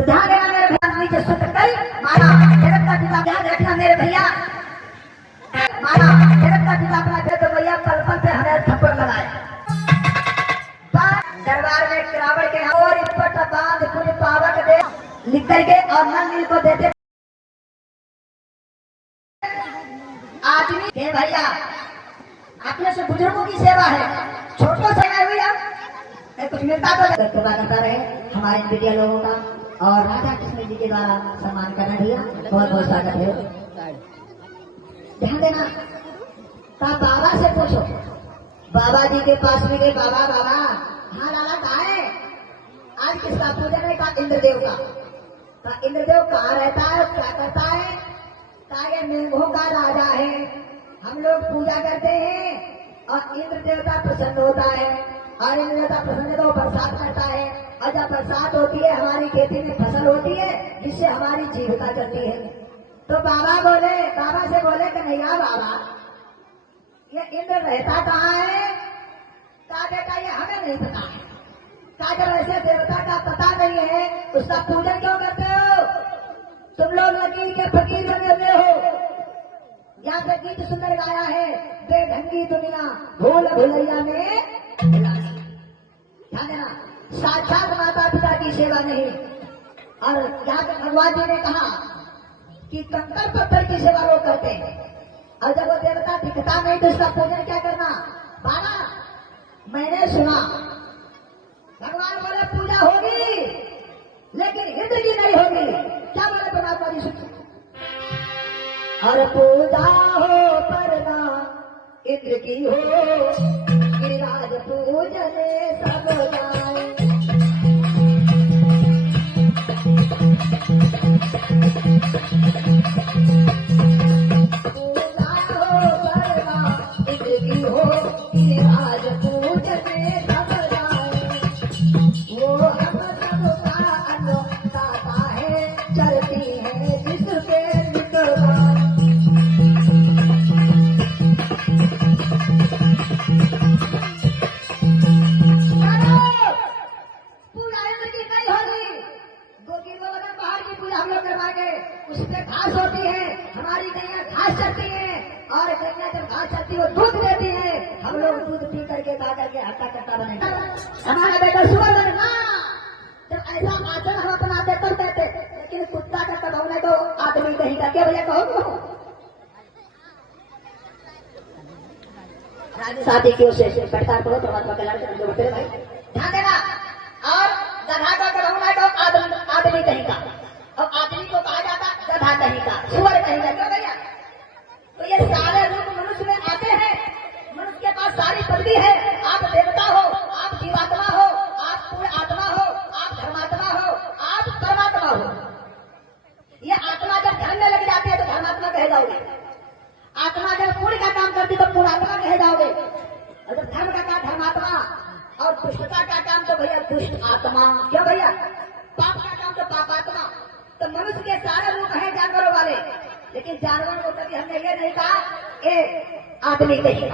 तो ध्यान देना मेरे भैया, नीचे सूत्र कल माना जगत का पिता, ध्यान रखना मेरे भैया, माना जगत का पिता अपना दे तो भैया पल पल पे हमें थप्पड़ लगाया। दरबार में रावण के और इस बांध पूरी पावक दे लिख करके और नल नील को देते आदमी के भैया अपने से बुजुर्गों की सेवा है, छोटों से भैया कुछ मिलता तो कृपा करता रहे हमारे मीडिया लोगों का और राजा कृष्ण जी के द्वारा सम्मान करना भैया बहुत बहुत स्वागत है। ध्यान देना, बाबा से पूछो, बाबा जी के पास में गए, बाबा बाबा हाँ लाला कहा है आज किसका पूजन है? कहा इंद्रदेव का। इंद्रदेव कहाँ रहता है, क्या करता है? कहा ये मेघों का राजा है, हम लोग पूजा करते हैं और इंद्र देवता प्रसन्न होता है और इंद्र देवता प्रसन्न तो बरसात करता है और जब बरसात होती है हमारी खेती में फसल होती है जिससे हमारी जीविका चलती है। तो बाबा से बोले कन्हैया बाबा ये इंद्र रहता कहाँ है? कहा बेटा ये हमें नहीं पता है। कहा जब ऐसे देवता का पता नहीं है उसका पूजन क्यों करते हो? तुम लोग लकीर के फकीर बने हुए हो। यहाँ पे गीत सुंदर गाया है, बेढंगी दुनिया भूल भुलैया में ध्यान देना, साक्षात माता पिता की सेवा नहीं। और यहाँ पे भगवान जी ने कहा कि कंकड़ पत्थर की सेवा लोग करते हैं और जब वो देवता दिखता नहीं तो उसका पूजन क्या करना? बाबा मैंने सुना भगवान बोले पूजा होगी लेकिन इंद्र की नहीं होगी। क्या बोले परमात्मा जी? सुन, और पूजा हो पर ना इंद्र की हो, गिरिराज पूजने सब जाए। पूजा हो पर ना इंद्र की हो, गिरिराज पूजने सब जाए। वो हम सबका अन्नदाता है, चलती है जिसके निकलवाए। उसपे घास होती है, हमारी गैया घास चलती है और गैया जब घास चलती है वो दूध देती है, हम लोग दूध पी करके खा करके हट्टा कट्टा बनेगा। हमारा बेटा सुअर बनना जब ऐसा आचरण हम अपनाते कर देते, लेकिन कुत्ता का कटौने तो आदमी कहीं का क्या भैया कहो शादी की ओर से प्रचार करो परमात्मा कल्याण करते भाई। ध्यान देना, और गधा का कटौना तो आदमी कहीं का और आदमी को कहा जाता गधा कहीं का, सुअर कहीं का। क्यों भैया? तो ये सारे रूप मनुष्य में आते हैं, मनुष्य के पास सारी पदवी है। आप देवता हो, आप जीवात्मा हो, आप पूर्ण आत्मा हो, आप धर्मात्मा हो, आप परमात्मा हो। ये आत्मा जब धर्म में लग जाती है तो धर्मात्मा कहे जाओगे, आत्मा जब पुण्य का काम करती तो पुण्यात्मा कहे जाओगे, और जब धर्म का काम धर्मात्मा और दुष्टता का काम तो भैया दुष्ट आत्मा। क्यों भैया? पाप का काम तो पापात्मा। तो मनुष्य के सारे रूप हैं जानवरों वाले, लेकिन जानवरों को कभी हमने ये नहीं कहा ए आदमी कहीं